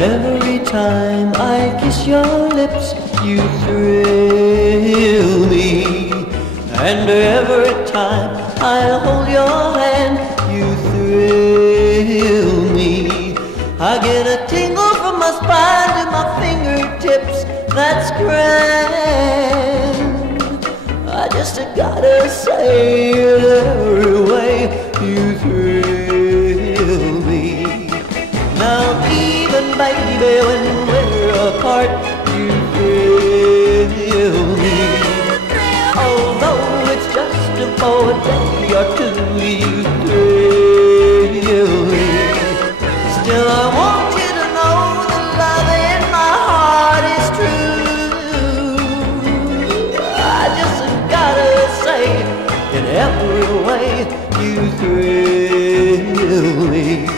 Every time I kiss your lips, you thrill me. And every time I hold your hand, you thrill me. I get a tingle from my spine to my fingertips, that's grand. I just gotta say it every way, you thrill me. Now even baby when we're apart, you thrill me. Although it's just for a day or two, you thrill me. Still I want you to know that love in my heart is true. I just gotta say in every way, you thrill me.